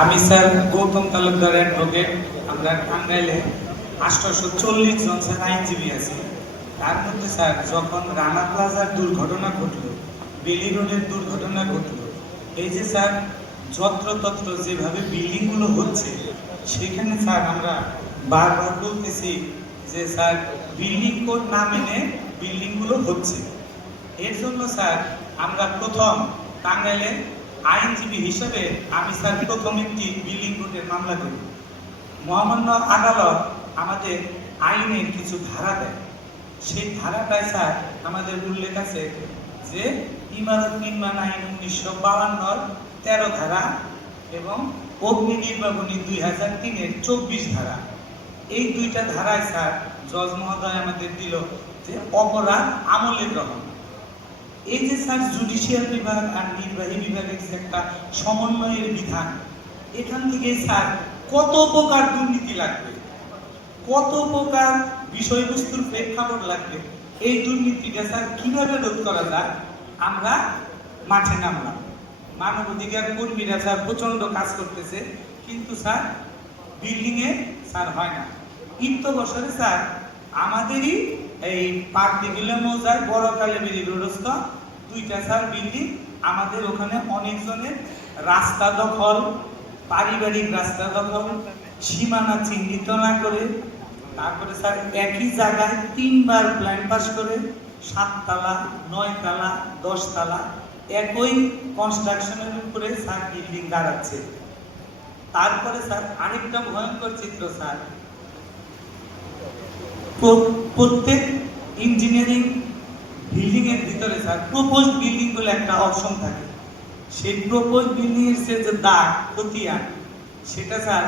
আমি sir Gautam Talukdar advocate আমরা টাঙ্গাইলে আঠারোশো চল্লিশ জন স্যার আইনজীবী আছি। তার মধ্যে স্যার যখন রানা প্লাজার দুর্ঘটনা ঘটলো, বেলি রোডের দুর্ঘটনা ঘটলো, এই যে স্যার যত্রতত্র যেভাবে বিল্ডিংগুলো হচ্ছে, সেখানে স্যার আমরা বারবার বলতেছি যে স্যার বিল্ডিং কোড না মেনে বিল্ডিংগুলো হচ্ছে। এর জন্য স্যার আমরা প্রথম টাঙ্গাইলে আইনজীবী হিসেবে আমি স্যার প্রথম একটি বিল্ডিং কোর্টের মামলা করি। মহামান্য আদালত আমাদের আইনের কিছু ধারা দেয়। সেই ধারাটায় স্যার আমাদের উল্লেখ আছে যে ইমারত নির্মাণ আইন উনিশশো বাউান্নর তেরো ধারা এবং অগ্নি নির্বাপনী দুই হাজার তিনের চব্বিশ ধারা। এই দুইটা ধারায় স্যার জজ মহোদয় আমাদের দিল যে অপরাধ আমলে গ্রহণ এই যে স্যার জুডিশিয়াল বিভাগ আর নির্বাহী বিভাগের যে একটা সমন্বয়ের বিধান, এখান থেকে স্যার কত প্রকার দুর্নীতি লাগবে? কত প্রকার বিষয়বস্তুর প্রেক্ষাপট লাগবে? এই দুর্নীতিটা স্যার কীভাবে রোধ করা যায়? আমরা মাঠে নামলাম। মানবাধিকার কর্মীরা স্যার প্রচণ্ড কাজ করতেছে, কিন্তু স্যার বিল্ডিং এ স্যার হয় না। ইত্য বছরে স্যার আমাদেরই এই পার্ক দিবিলা মৌজার, বড় কালেবেরি রোডস্থ দুইটা স্যার বিল্ডিং আমাদের ওখানে অনেকজনের রাস্তা দখল, পারিবারিক রাস্তা দখল, সীমানা চিহ্নিত না করে, তারপরে স্যার একই জায়গায় তিনবার প্ল্যান পাস করে, সাততলা, নয়তলা, দশতলা, একই কনস্ট্রাকশনের উপরে স্যার বিল্ডিং দাঁড়াচ্ছে। তারপরে স্যার আরেকটা ভয়ঙ্কর চিত্র স্যার। প্রত্যেক ইঞ্জিনিয়ারিং বিল্ডিং এর ভিতরে স্যার প্রপোজ বিল্ডিং বলে একটা অপশন থাকে। সেই প্রপোজ বিল্ডিং এর সে যে দাগ, খতিয়ান, সেটা স্যার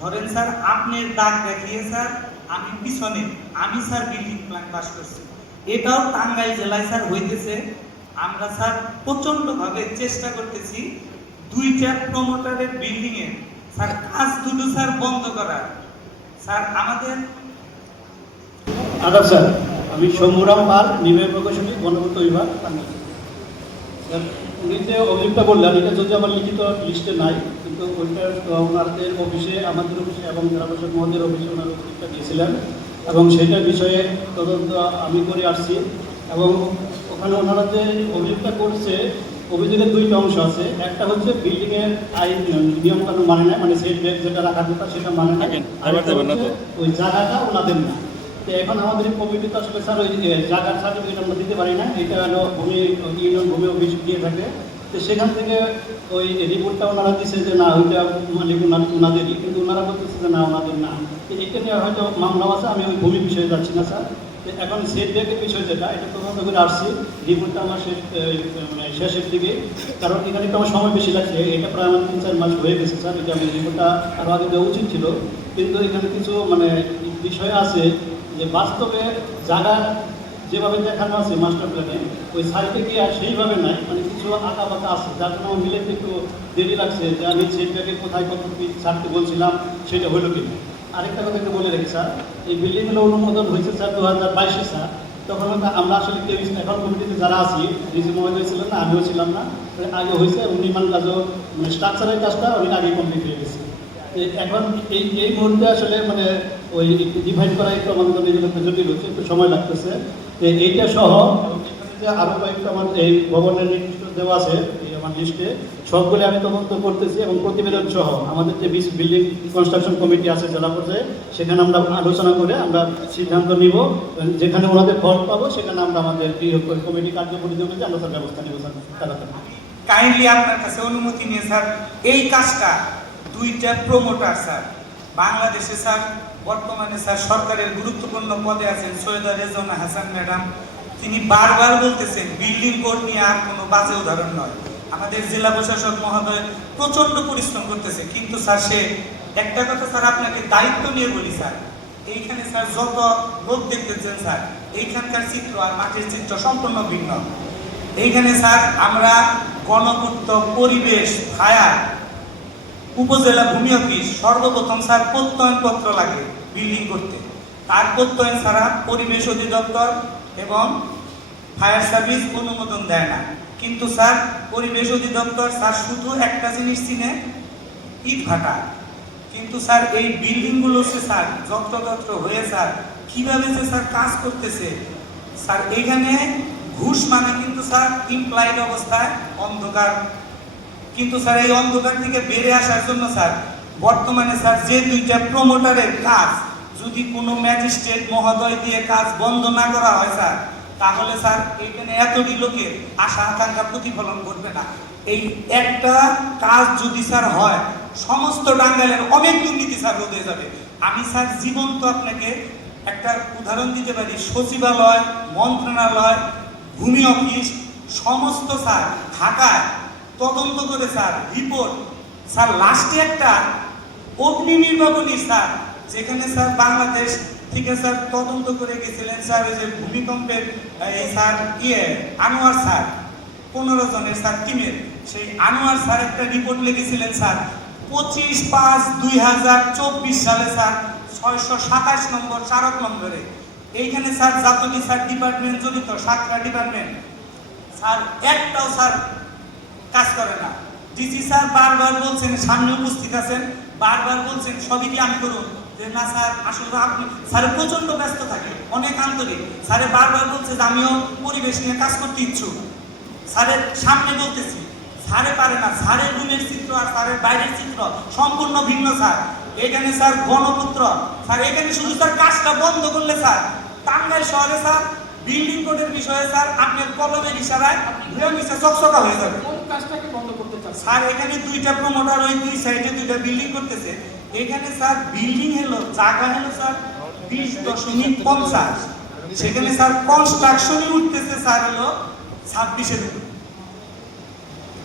ধরেন স্যার আপনার দাগ দেখিয়ে স্যার আমি পিছনে, আমি স্যার বিল্ডিং প্ল্যান পাস করছি। এটাও টাঙ্গাইল জেলায় স্যার হইতেছে। আমরা স্যার প্রচণ্ড ভাবে চেষ্টা করতেছি দুইটা প্রমোটারের বিল্ডিং এ স্যার কাজ দুটো স্যার বন্ধ করার। স্যার আমাদের আদাব স্যার আমি শম্ভুরাম পাল নির্বাহী প্রকৌশলী বনপূর্ত বিভাগ স্যার উনি যে অভিযোগটা বললেন এটা যদি আমার লিখিত লিস্টে নাই কিন্তু ওইটা ওনাদের অফিসে আমাদের অফিসে এবং জেলা মহোদয়ের অফিসে ওনার অভিযোগটা দিয়েছিলেন এবং সেটার বিষয়ে তদন্ত আমি করে আসছি এবং ওখানে ওনারা যে অভিযোগটা করছে অভিযোগের দুইটা অংশ আছে। একটা হচ্ছে বিল্ডিংয়ের আইন নিয়ম কানুন মানে না মানে সেট ব্যাগ যেটা রাখার কথা সেটা মানে না। ওই জায়গাটা ওনাদের না। তো এখন আমাদের কমিটি তো আসলে স্যার ওই জায়গার সার্টিফিকেট আমরা দিতে পারি না। এটা হলো ভূমি, ইউনিয়ন ভূমি অফিস দিয়ে থাকে। তো সেখান থেকে ওই রিপোর্টটা ওনারা দিচ্ছে যে, না, ওইটা ওনার ওনাদেরই। কিন্তু ওনারা বলতেছে যে, না, ওনাদের না। তো এটা নিয়ে হয়তো মামলা আছে, আমি ওই ভূমি বিষয়ে যাচ্ছি না, স্যার। তো এখন সেট ব্যাগের বিষয় যেটা, এটা তদন্ত করে আসছি। রিপোর্টটা আমার শেষ মানে শেষের দিকে। কারণ এখানে একটু আমার সময় বেশি লাগছে। এটা প্রায় আমার তিন, চার মাস হয়ে গেছে, স্যার। এটা আমি রিপোর্টটা আরও আগে দেওয়া উচিত ছিল। কিন্তু এখানে কিছু মানে বিষয় আছে যে বাস্তবে জায়গা যেভাবে দেখানো আছে মাস্টার প্ল্যানে ওই সাইডে গিয়ে আর সেইভাবে নাই? মানে কিছু আঁকা বাঁকা আছে, যার জন্য মিলে একটু দেরি লাগছে যে আমি সেটাকে কোথায় কত কি ছাড়তে বলছিলাম, সেটা হলো কি? আরেকটা কথা একটু বলে রাখি, স্যার। এই বিল্ডিংগুলো অনুমোদন হয়েছে, স্যার দু হাজার বাইশে, স্যার। তখন আমরা আসলে কেউ এখন কমিটিতে যারা আছি নিজে মহোদয় ছিলেন না, আমিও ছিলাম না। আগে হয়েছে এবং নির্মাণ কাজও মানে স্ট্রাকচারের কাজটা অনেক আগে কমপ্লিট হয়ে এখন এই এই মুহূর্তে আসলে মানে ওই ডিভাইড করা একটু আমাদের জন্য নিজেদের জটিল হচ্ছে একটু সময় লাগতেছে। এইটা সহ আরও কয়েকটা আমার এই ভবনের নির্দিষ্ট দেওয়া আছে, এই আমার লিস্টে সবগুলো আমি তদন্ত করতেছি এবং প্রতিবেদন সহ আমাদের যে বিল্ডিং কনস্ট্রাকশন কমিটি আছে জেলা পর্যায়ে, সেখানে আমরা আলোচনা করে আমরা সিদ্ধান্ত নিব। যেখানে ওনাদের ফল পাবো, সেখানে আমরা আমাদের কমিটি কার্যকরী দেবো যে আমরা তার ব্যবস্থা নেব, স্যার। তাড়াতাড়ি কাইন্ডলি আপনার কাছে অনুমতি নিয়ে, স্যার, এই কাজটা দুইটা প্রমোটার স্যার বাংলাদেশে স্যার বর্তমানে স্যার সরকারের গুরুত্বপূর্ণ পদে আছেন সৈয়দা রেজনা হাসান ম্যাডাম। তিনি বারবার বলতেছেন, বিল্ডিং কোড নিয়ে আর কোনো বাজে উদাহরণ নয়। আমাদের জেলা প্রশাসক মহোদয় প্রচণ্ড পরিশ্রম করতেছে, কিন্তু স্যার সে একটা কথা স্যার আপনাকে দায়িত্ব নিয়ে বলি স্যার এইখানে স্যার যত লোক দেখতেছেন স্যার এইখানকার চিত্র আর মাঠের চিত্র সম্পূর্ণ ভিন্ন। এইখানে স্যার আমরা গণপূর্ত পরিবেশ, ফায়ার উপজেলা ভূমি অফিস সর্বপ্রথম স্যার প্রত্যয়ন পত্র লাগে বিল্ডিং করতে। তার প্রত্যয়ন ছাড়া পরিবেশ অধিদপ্তর এবং ফায়ার সার্ভিস অনুমোদন দেয় না। কিন্তু স্যার, পরিবেশ অধিদপ্তর, স্যার শুধু একটা জিনিস চিনে, ইট ভাটা। কিন্তু স্যার, এই বিল্ডিংগুলো সে স্যার যত্রতত্র হয়ে স্যার কীভাবে যে স্যার কাজ করতেছে, স্যার এখানে ঘুষ মানে কিন্তু স্যার ইমপ্লাইড অবস্থায় অন্ধকার। কিন্তু স্যার, এই অন্ধকার থেকে বেড়ে আসার জন্য স্যার, বর্তমানে স্যার যে দুইটা প্রমোটারের কাজ, যদি কোনো ম্যাজিস্ট্রেট মহোদয় দিয়ে কাজ বন্ধ না করা হয় স্যার, তাহলে স্যার এখানে এতটি লোকের আশা আকাঙ্ক্ষা প্রতিফলন করবে না। এই একটা কাজ যদি স্যার হয়, সমস্ত টাঙ্গাইলের অনেক দুর্নীতি স্যার রোধ হয়ে যাবে। আমি স্যার জীবন্ত আপনাকে একটা উদাহরণ দিতে পারি, সচিবালয়, মন্ত্রণালয়, ভূমি অফিস, সমস্ত স্যার ঢাকায় তদন্ত করে স্যার, রিপোর্ট। স্যার, লাস্টে একটা অগ্নি নির্বাপনী, স্যার, যেখানে স্যার বাংলাদেশ থেকে স্যার তদন্ত করে গেছিলেন স্যার, ওই যে ভূমিকম্পের এই স্যার ইয়ে আনোয়ার স্যার, পনেরো জনের স্যার টিমের। সেই আনোয়ার স্যার একটা রিপোর্ট লিখেছিলেন স্যার, পঁচিশ পাঁচ দুই হাজার চব্বিশ সালে স্যার, ছয়শো সাতাশ নম্বর চারক নম্বরে। এইখানে স্যার জাতকি স্যার ডিপার্টমেন্ট জড়িত, সাতটা ডিপার্টমেন্ট। স্যার, একটাও স্যার কাজ করে না। ডিসি স্যার বারবার বলছেন, সামনে উপস্থিত আছেন, বারবার বলছেন, সবই আমি করুন যে না স্যার, আসলে আপনি, স্যার প্রচণ্ড ব্যস্ত থাকে, অনেক আন্তরিক। স্যারে বারবার বলছে যে আমিও পরিবেশ নিয়ে কাজ করতে ইচ্ছুক। স্যারের সামনে বলতেছি, স্যারে পারে না, স্যারের রুমের চিত্র আর স্যারের বাইরের চিত্র সম্পূর্ণ ভিন্ন, স্যার। এখানে স্যার গণপুত্র স্যার, এখানে শুধু স্যার কাজটা বন্ধ করলে, স্যার। টাঙ্গাইল শহরে, স্যার, বিল্ডিং কোডের বিষয়ে, স্যার, আপনার কলমের ইশারায় চকচকা হয়ে যাবে। কাজটাকে বন্ধ করতে চাচ্ছেন স্যার এখানে দুইটা প্রমোটার ওই দুই সাইডে দুইটা বিল্ডিং করতেছে। এখানে স্যার বিল্ডিং হলো জায়গা হলো স্যার বিশ দশমিক পঞ্চাশ সেখানে স্যার কনস্ট্রাকশনই উঠতেছে স্যার হলো ছাব্বিশের উপর।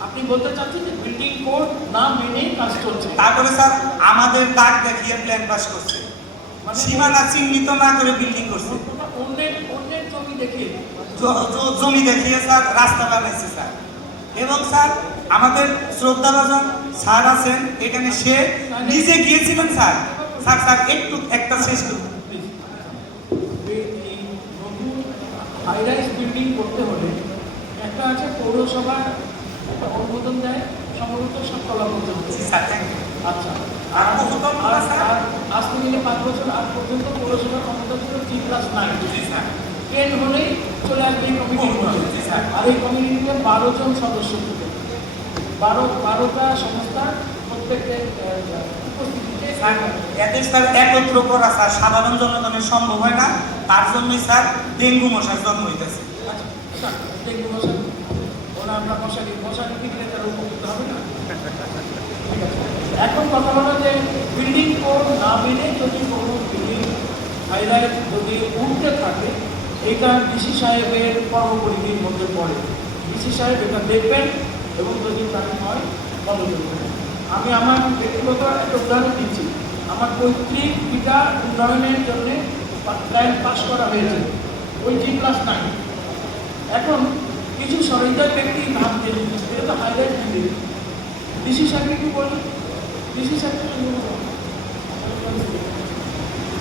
আপনি বলতে চাচ্ছেন যে বিল্ডিং কোড না মেনে কাজ চলছে তারপরে স্যার আমাদের দাগ দেখিয়ে প্ল্যান পাস করছে। মানে সীমানা চিহ্নিত না করে বিল্ডিং করছে। অন্যের অন্যের জমি দেখে জ- জ- জমি দেখিয়ে স্যার রাস্তা বানাইছে স্যার। এবং স্যার আমাদের শ্রদ্ধাভাজন স্যার আছেন এখানে সে নিজে গিয়েছিলেন স্যার। স্যার স্যার একটু একটা শেষ করুন। এই হাইরাইজ বিল্ডিং করতে হলে একটা আছে পৌরসভা একটা অনুমোদন দেয় সম্ভবত সবতলা পর্যন্ত স্যার আচ্ছা। আর আজ থেকে পাঁচ বছর আগ পর্যন্ত পৌরসভার ক্ষমতা ছিল জি প্লাস নাইন। জি হলেই চলে আসবে এই এই কমিটিতে বারো জন সদস্য থাকে। বারো বারোটা সংস্থার প্রত্যেকের উপস্থিতিতে স্যার এতে স্যার একত্র করা স্যার সাধারণ জনগণের সম্ভব হয় না তার জন্যই স্যার ডেঙ্গু মশার জন্ম হইতেছে। আচ্ছা ডেঙ্গু মশারি ওরা আমরা মশারি মশারি কিনলে তার উপকৃত হবে না। ঠিক আছে। এখন কথা হলো যে বিল্ডিং কোড না মেনে যদি কোনো বিল্ডিং যদি উঠতে থাকে এটা ডিসি সাহেবের কর্মপরিধির মধ্যে পড়ে। ডিসি সাহেব এটা দেখবেন এবং যদি তাকে হয় করবেন আমি আমার ব্যক্তিগত একটা উদাহরণ দিচ্ছি। আমার পৈতৃক পিতা উন্নয়নের জন্য প্ল্যান পাস করা হয়েছে। ওই জি প্লাস নাইন এখন কিছু সহৃদয় ব্যক্তি ভাবছেন এটা তো হাইলাইট বিল্ডিং ডিসি সাহেবকে কি বলবেন ডিসি সাহেবকে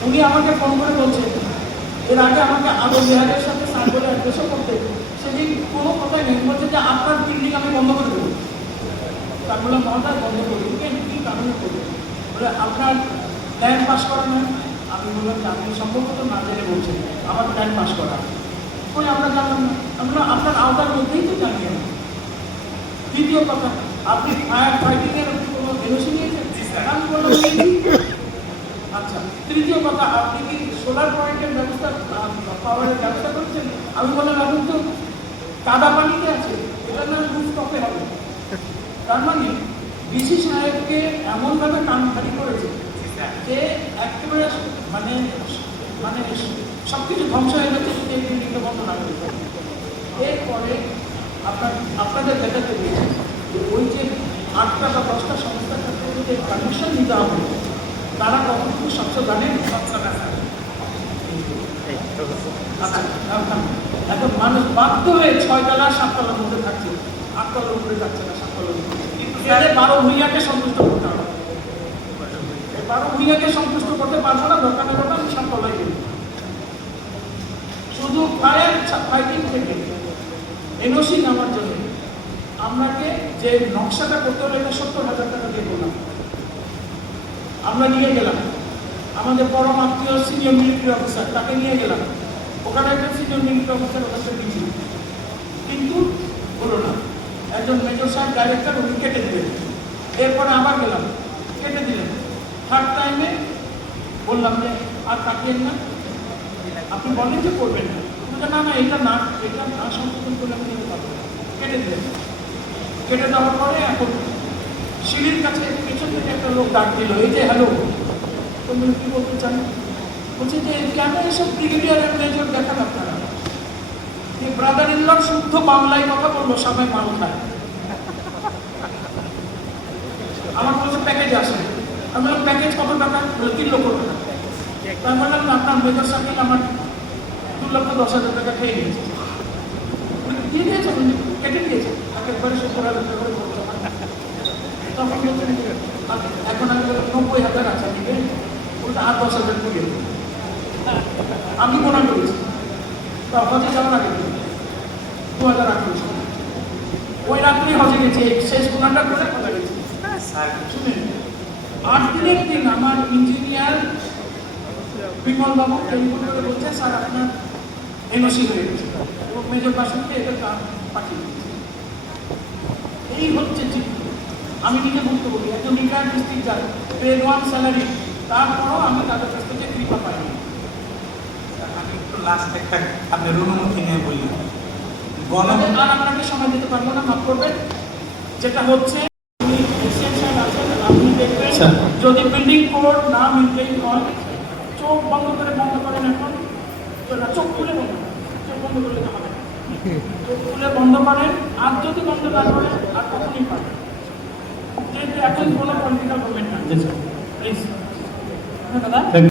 উনি আমাকে ফোন করে বলছেন এর আগে আমাকে আদর বিহারের সাথে স্যার বলে অ্যাড্রেসও করতে সেদিন কোনো কথাই নেই, বলছে যে আপনার বিল্ডিং আমি বন্ধ করে দেবো। তার বললাম মহোদয় বন্ধ করি কেন? কী কারণে করি বলে, আপনার প্ল্যান পাস করা নয় আমি বললাম, যে আপনি সম্ভবত না জেনে বলছেন, আমার প্ল্যান পাস করা। বলে আমরা জানলাম না। আমি বললাম, আপনার আওতার মধ্যেই তো জানি আমি। দ্বিতীয় কথা, আপনি ফায়ার ফাইটিং এর কোনো এনওসি নিয়েছেন আমি আচ্ছা তৃতীয় কথা, আপনি কি সোলার পয়েন্টের ব্যবস্থা পাওয়ারের ব্যবস্থা করছেন আমি বললাম এখন তো কাদা পানিতে আছে এটা না রুফ টপে হবে? তার মানে ডিসি সাহেবকে এমনভাবে কান খালি করেছে যে একেবারে মানে মানে সব কিছু ধ্বংস হয়ে গেছে এই বিল্ডিংটা বন্ধ না এরপরে আপনার আপনাদের দেখাতে পেয়েছি যে ওই যে আটটা বা দশটা সংস্থার কাছে যে কানেকশন নিতে হবে। তারা কতটুকু স্বচ্ছ জানেন? স্যার আচ্ছা, এখন মানুষ বাধ্য হয়ে ছয়তলা সাততলার মধ্যে থাকছে। আটতলার উপরে যাচ্ছে না সাততলার উপরে। কিন্তু বারো ভূঁইয়াকে সন্তুষ্ট করতে হবে। বারো ভূঁইয়াকে সন্তুষ্ট করতে পারব না দরকার নেই আমি সাততলায় করি শুধু ফায়ার ফাইটিং থেকে। এনওসি নেওয়ার জন্য। আপনাকে যে নকশাটা করতে হলে এটা সত্তর হাজার টাকা দিয়ে বললাম। আমরা নিয়ে গেলাম। আমাদের পরম আত্মীয় সিনিয়র মিলিটারি অফিসার তাকে নিয়ে গেলাম। ওখানে একটা সিনিয়র মিলিটারি অফিসার ওখান থেকে দিয়েছিল কিন্তু হলো না। একজন মেজর সাহেব ডাইরেক্টর উনি কেটে দিলেন। এরপরে আবার গেলাম। কেটে দিলেন। থার্ড টাইমে বললাম যে, আর কাটিয়েন না। আপনি বলেন যে করবেন না। না না, এটা না এটা না সংশোধন করলে আমি নিতে পারব কেটে দিলেন। কেটে দেওয়ার পরে এখন সিঁড়ির কাছে পেছন থেকে একটা লোক ডাক দিল, এই যে হ্যালো তুমি কি বলতে চান বলছে যে কেন এসব ব্রিগেডিয়ার মেজর দেখান আপনারা? যে ব্রাদার ইন শুদ্ধ বাংলায় কথা বলল, সবাই মাল খায়। আমার বলছে প্যাকেজ আসে। আমি বললাম প্যাকেজ কত টাকা? তিন লক্ষ টাকা। তো আমি বললাম আপনার মেজর সাহেব আমার দু লক্ষ দশ হাজার টাকা খেয়ে নিয়েছে। দিয়ে দিয়েছে? কেটে দিয়েছে। একবারে সত্তর হাজার টাকা। তখন এখন আমি নব্বই হাজার আছে। ওটা আর দশ হাজার আমি মনে করেছি তো হজে যাওয়ার আগে দু হাজার আঠেরো সালে ওই রাত্রি হজে গেছি, শেষ গুণাটা করে কথা গেছি? শুনেন আট দিনের দিন আমার ইঞ্জিনিয়ার বিমল বাবু টেলিফোন করে বলছে, স্যার, আপনার এনওসি হয়ে গেছে। এবং মেজর বাসনকে এটা কাম পাঠিয়ে দিয়েছে। এই হচ্ছে চিত্র আমি নিজে বলতে বলি, একজন রিটায়ার্ড ডিস্ট্রিক্ট যার গ্রেড ওয়ান স্যালারি তারপরও আমি তাদের কাছ থেকে কৃপা পাইনি। আমি একটু লাস্ট একটা আপনার অনুমতি নিয়ে বলি। গণ আর আপনাকে সময় দিতে পারব না মাফ করবেন। যেটা হচ্ছে আপনি আপনি দেখবেন যদি বিল্ডিং কোড না মেনটেন হয় চোখ বন্ধ করে বন্ধ করেন এখন। চোখ খুলে বন্ধ চোখ বন্ধ করলে তো হবে চোখ খুলে বন্ধ করেন আর যদি বন্ধ না করেন আর কখনই পারেন যেহেতু এখন কোনো পলিটিক্যাল গভর্নমেন্ট না প্লিজ Từng